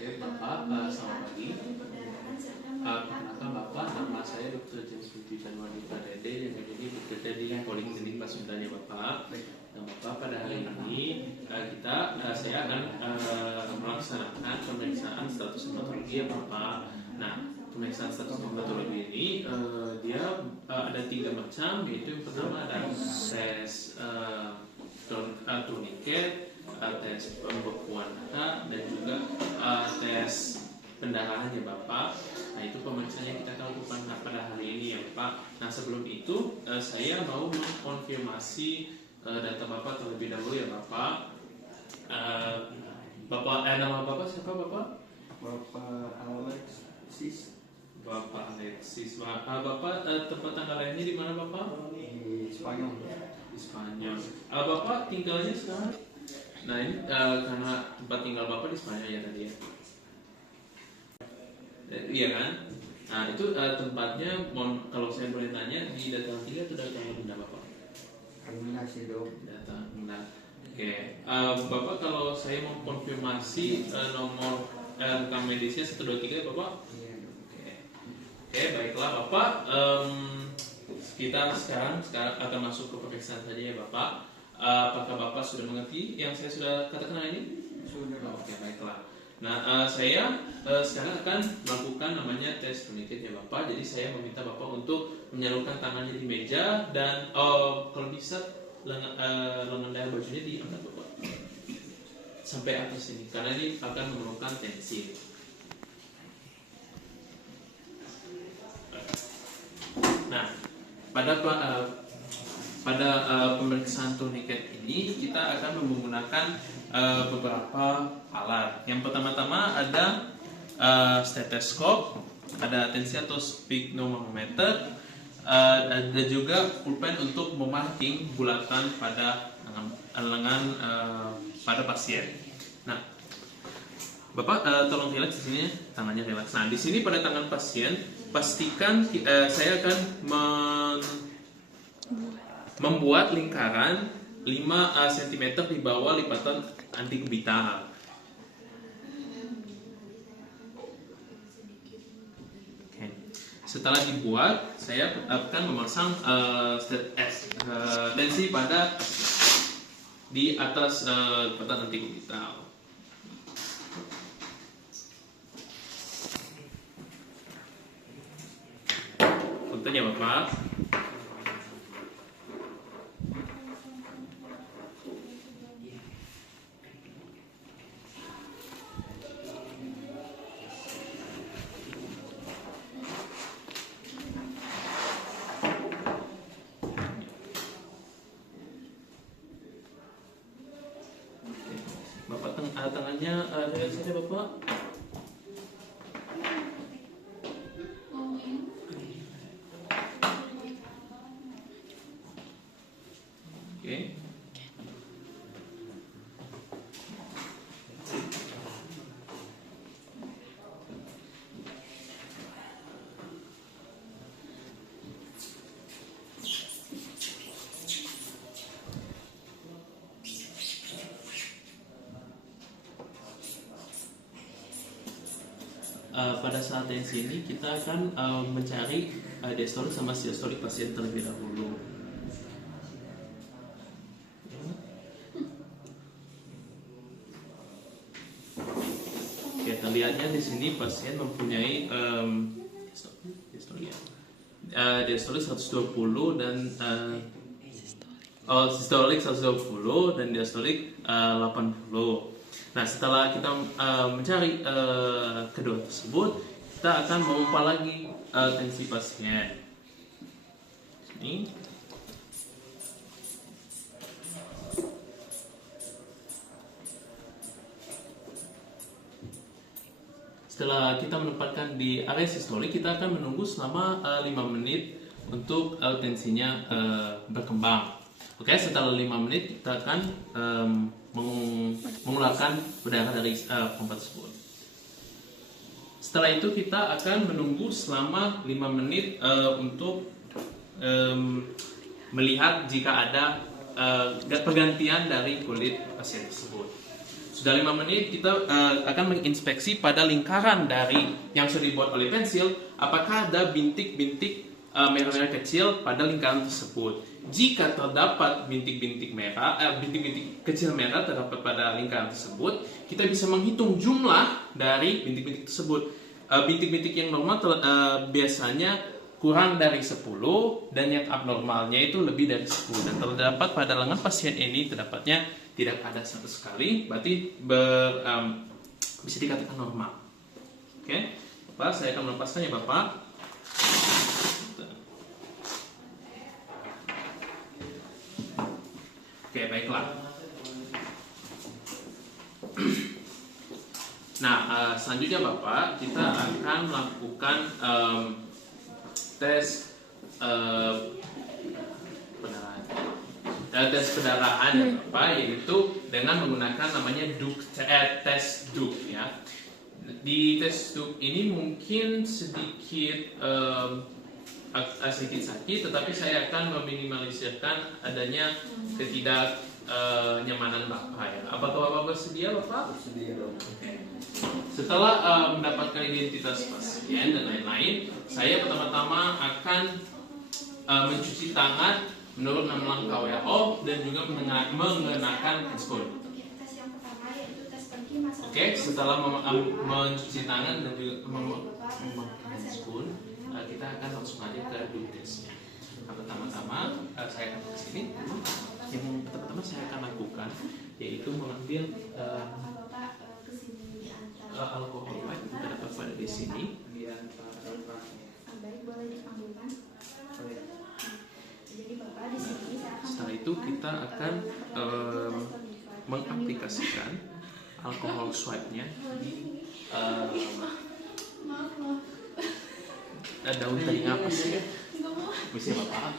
Oke, Bapak, selamat pagi. Perkenalkan Bapak, nama saya Dr. James Puti Januari Parede yang menjadi bekerja di Poliklinik Pasundan ya Bapak. Nah Bapak, pada hari ini saya akan melaksanakan pemeriksaan status hematologi ya Bapak. Nah, pemeriksaan status hematologi ini dia ada 3 macam, yaitu yang pertama ada tes tourniquet, tes pembekuan darah, dan juga tes pendarahan ya Bapak. Nah itu pemeriksaan yang kita lakukan pada hari ini ya Bapak. Nah sebelum itu saya mau mengkonfirmasi data Bapak terlebih dahulu ya Bapak. Nama Bapak siapa Bapak? Bapak Alexis. Bapak Alexis. Bapak tempat tanggal lahirnya di mana Bapak? Di Spanyol. Di Spanyol. Bapak tinggalnya sekarang? Nah ini karena tempat tinggal Bapak di Spanyol ya tadi ya. Iya kan? Nah itu tempatnya, kalau saya boleh tanya, di data tiga atau data benda Bapak? Kombinasi dong. Data benda. Oke. Bapak kalau saya mau konfirmasi nomor rekam medisnya 123 Bapak? Iya. Oke, baiklah Bapak. Kita sekarang akan masuk ke pemeriksaan saja ya Bapak. Apakah Bapak sudah mengerti yang saya sudah katakan ini? Sudah. Oke, baiklah. Nah, saya sekarang akan melakukan namanya tes tourniquet ya Bapak. Jadi saya meminta Bapak untuk menyalurkan tangannya di meja dan kalau bisa lengan daya bajunya diangkat Bapak sampai atas ini, karena ini akan menurunkan tensi. Nah, pada pemeriksaan tourniquet ini kita akan menggunakan beberapa alat. Yang pertama-tama ada stetoskop, ada tensi atau sphygmomanometer, ada juga pulpen untuk memarking bulatan pada lengan pada pasien. Nah, Bapak tolong relax di sini, tangannya relax. Nah, di sini pada tangan pasien pastikan saya akan membuat lingkaran 5 cm di bawah lipatan antikubital. Oke. Setelah dibuat, saya akan memasang tensi pada di atas lipatan antikubital. Punten ya Bapak. Bapak tangannya dari sini Bapak. Oke. Pada saat tensi ini kita akan mencari diastolik sama siastolik pasien terlebih dahulu. Oke, terlihatnya di sini pasien mempunyai diastolik 120 dan sistolik 120 dan diastolik 80. Nah, setelah kita mencari kedua tersebut, kita akan memompa lagi tensi pasien. Ini. Setelah kita menempatkan di area sistolik, kita akan menunggu selama 5 menit untuk tensinya berkembang. Oke, setelah 5 menit kita akan mengeluarkan berdarah dari pompa tersebut. Setelah itu kita akan menunggu selama 5 menit untuk melihat jika ada pergantian dari kulit pasien tersebut. Sudah 5 menit, kita akan menginspeksi pada lingkaran dari yang sudah dibuat oleh pensil, apakah ada bintik-bintik merah-merah kecil pada lingkaran tersebut. Jika terdapat bintik-bintik merah, bintik-bintik kecil merah terdapat pada lingkaran tersebut, kita bisa menghitung jumlah dari bintik-bintik tersebut. Bintik-bintik yang normal biasanya kurang dari 10 dan yang abnormalnya itu lebih dari 10. Dan terdapat pada lengan pasien ini terdapatnya tidak ada sama sekali, berarti bisa dikatakan normal. Oke, Bapak, saya akan melepaskannya, Bapak. Oke, baiklah. Nah, selanjutnya Bapak, kita akan melakukan tes pendarahan. Tes pendarahan ya Bapak, yaitu dengan menggunakan namanya tes Duke ya. Di tes Duke ini mungkin sedikit sakit, tetapi saya akan meminimalisirkan adanya ketidaknyamanan Bapak ya. Apakah Bapak bersedia, Bapak? Bersedia dok. Oke. Setelah mendapatkan identitas pasien dan lain-lain, saya pertama-tama akan mencuci tangan menurut 6 langkah WHO dan juga mengenakan handphone. Oke, setelah mencuci tangan dan juga memakai handphone, kita akan langsung aja ke Duke testnya. Nah, pertama-tama saya akan ke sini. Yang pertama saya akan lakukan yaitu mengambil alkohol white yang terdapat pada di sini. Setelah itu kita akan mengaplikasikan alkohol swipe-nya di daun telinga pasien. Bisa Bapak?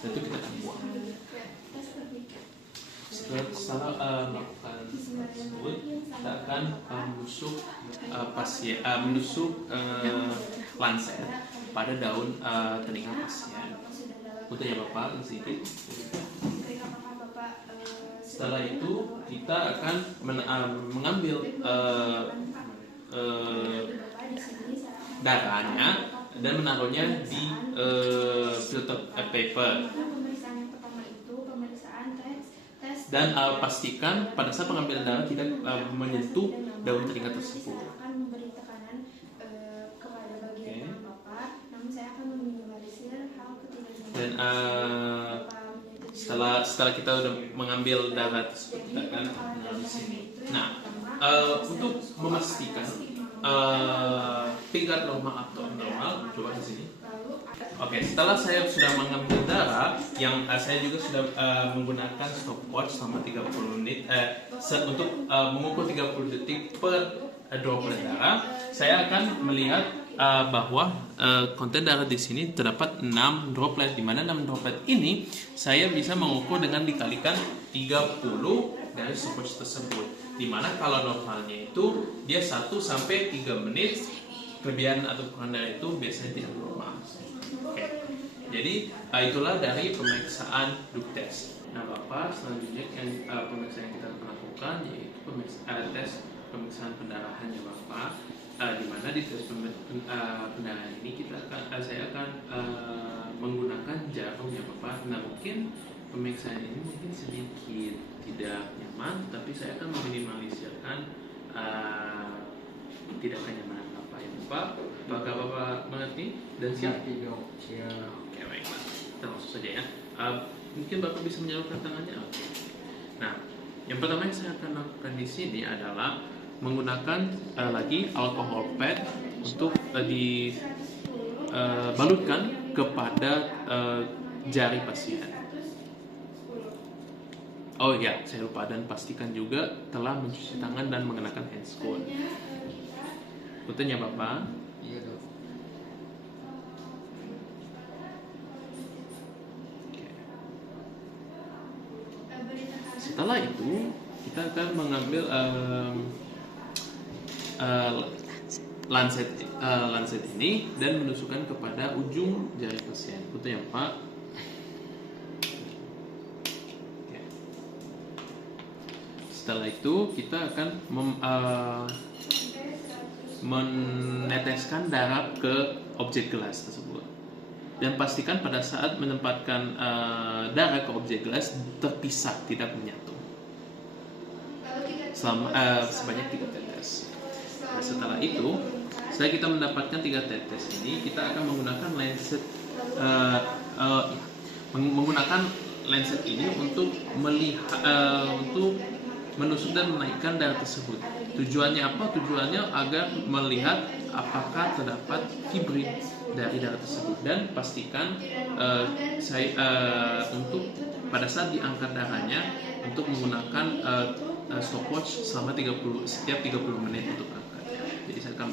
Itu kita akan buang. Setelah melakukan tersebut, kita akan menusuk lancet pada daun telinga pasien. Untuk ya Bapak, sedikit. Setelah itu kita akan mengambil darahnya dan menaruhnya di filter paper. Dan pastikan pada saat pengambilan darah tidak menyentuh daun telinga tersebut. Dan setelah kita udah mengambil darah tersebut, kita akan menaruh di sini. Nah, untuk memastikan tingkat normal atau abnormal, coba di sini. Oke, setelah saya sudah mengambil darah, yang saya juga sudah menggunakan stopwatch selama 30 menit untuk mengukur 30 detik per droplet darah. Saya akan melihat bahwa konten darah di sini terdapat 6 droplet, di mana 6 droplet ini saya bisa mengukur dengan dikalikan 30 dari stopwatch tersebut. Di mana kalau normalnya itu dia 1 sampai 3 menit, kelebihan atau kurang dari itu biasanya tidak normal. Oke. Jadi itulah dari pemeriksaan Duke test. Nah Bapak, selanjutnya yang pemeriksaan yang kita akan lakukan yaitu pemeriksaan pendarahan ya Bapak. Di mana di tes pendarahan ini saya akan menggunakan jarum ya Bapak. Nah mungkin pemeriksaan ini mungkin sedikit tidak nyaman, tapi saya akan meminimalisirkan tidak kenyamanan Bapak ya Bapak. Apakah Bapak mengerti dan siap? Siap. Oke baiklah, kita langsung saja ya. Mungkin Bapak bisa menyalurkan tangannya. Oke. Nah, yang pertama yang saya akan lakukan di sini adalah menggunakan lagi alkohol pad untuk dibalutkan kepada jari pasien. Oh ya, saya lupa, dan pastikan juga telah mencuci tangan dan mengenakan handscoon. Puntennya Bapak. Iya dok. Setelah itu kita akan mengambil lancet ini dan menusukkan kepada ujung jari pasien. Betul ya Pak? setelah itu kita akan meneteskan darah ke objek gelas tersebut. Dan pastikan pada saat menempatkan darah ke objek gelas terpisah, tidak menyatu. Sebanyak 3 tetes. Nah, setelah itu, setelah kita mendapatkan 3 tetes ini, kita akan menggunakan lancet menggunakan lancet ini untuk melihat untuk menusuk dan menaikkan darah tersebut. Tujuannya apa? Tujuannya agar melihat apakah terdapat fibrin dari darah tersebut, dan pastikan untuk pada saat diangkat darahnya untuk menggunakan stopwatch selama setiap 30 menit untuk angkat. Jadi saya akan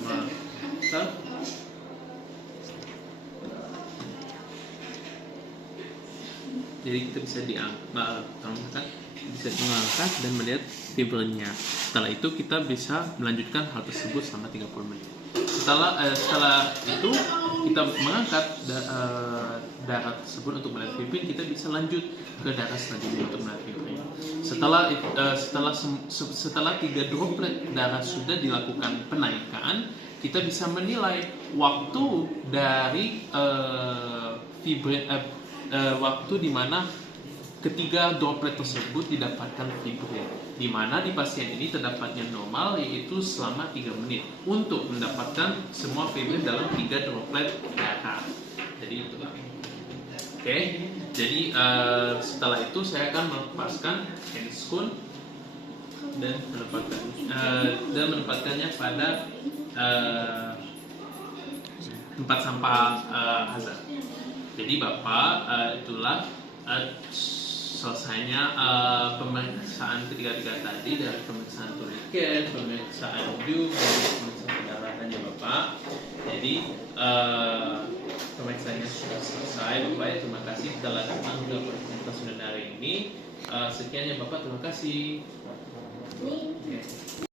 jadi kita bisa bisa mengangkat dan melihat fibrinnya. Setelah itu kita bisa melanjutkan hal tersebut selama 30 menit. Setelah itu kita mengangkat darah tersebut untuk melihat fibrin, kita bisa lanjut ke darah selanjutnya untuk melihat fibrin. Setelah 3 droplet darah sudah dilakukan penaikan, kita bisa menilai waktu dari waktu di mana ketiga droplet tersebut didapatkan fibrin, di mana di pasien ini terdapatnya normal, yaitu selama 3 menit untuk mendapatkan semua fibrin dalam 3 droplet darah. Jadi itulah. Oke. Jadi setelah itu saya akan melepaskan handscoon dan menempatkannya pada tempat sampah hazard. Jadi Bapak, itulah selesainya pemeriksaan ketiga tadi, dari pemeriksaan turiket, pemeriksaan dew, dan pemeriksaan pendarahannya Bapak. Jadi pemeriksaannya sudah selesai Bapak. Terima kasih telah datang ke podcast hari ini. Sekian ya Bapak, terima kasih.